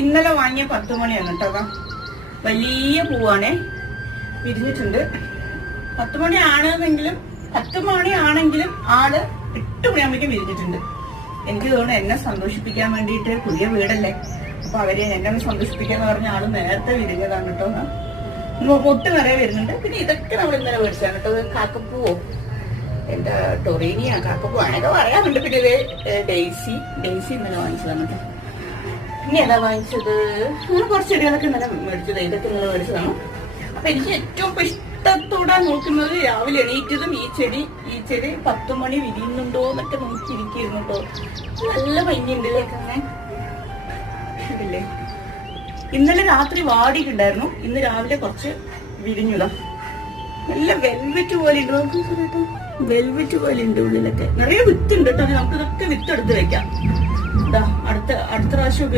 ഇന്നലെ വാങ്ങിയ 10 മണിയാണ് കേട്ടോ. വലിയ പൂവാണേ, വിരിഞ്ഞിട്ടുണ്ട്. 10 മണിയാണെന്നെങ്കിലും 10 മണിയാണെങ്കിലും ആള് 8 മണിയാകുമ്പോഴേക്കും വിരിഞ്ഞിട്ടുണ്ട്. എനിക്ക് തോന്നുന്നു എന്നെ സന്തോഷിപ്പിക്കാൻ വേണ്ടിയിട്ട്, പുതിയ വീടല്ലേ, അപ്പൊ അവരെ എന്നെ സന്തോഷിപ്പിക്കാന്ന് പറഞ്ഞ ആള് നേരത്തെ വിരിഞ്ഞതാണ് കേട്ടോ. പൊട്ട് നിറയെ വരുന്നുണ്ട്. പിന്നെ ഇതൊക്കെ നമ്മൾ ഇന്നലെ മേടിച്ചാണ് കേട്ടോ. കാക്കപ്പൂവോ, എന്റെ ടൊറീനിയാ കാക്കപ്പൂ ആണൊക്കെ പറയാറുണ്ട്. പിന്നെ ഇത് ഡെയ്സി ഇന്നലെ വാങ്ങിച്ചതാണ് കേട്ടോ. ഇനി ഏതാ വാങ്ങിച്ചത്? അങ്ങനെ കുറച്ച് ചെടികളൊക്കെ ഇന്നലെ മേടിച്ചത്, ഇതൊക്കെ ഇന്നലെ മേടിച്ചതാണ്. അപ്പൊ എനിക്ക് ഏറ്റവും ഇഷ്ടത്തോടെ നോക്കുന്നത് രാവിലെ എണീറ്റതും ഈ ചെടി 10 മണി വിരിയുന്നുണ്ടോ എന്നൊക്കെ നോക്കിയിരിക്കുന്നു കേട്ടോ. നല്ല ഭംഗിയുണ്ട് അങ്ങനെ ഇല്ലേ. ഇന്നലെ രാത്രി വാടിയിട്ടുണ്ടായിരുന്നു, ഇന്ന് രാവിലെ കുറച്ച് വിരിഞ്ഞതാ. നല്ല വെൽവെറ്റ് പോലെ ഉണ്ട്, നമുക്ക് കേട്ടോ. വെൽവെറ്റ് പോലെ ഉണ്ട്, ഉള്ളിലൊക്കെ നിറയെ വിത്തുണ്ട് കേട്ടോ. നമുക്ക് ഇതൊക്കെ വിത്തെടുത്ത് വെക്കാം. അടുത്ത പ്രാവശ്യം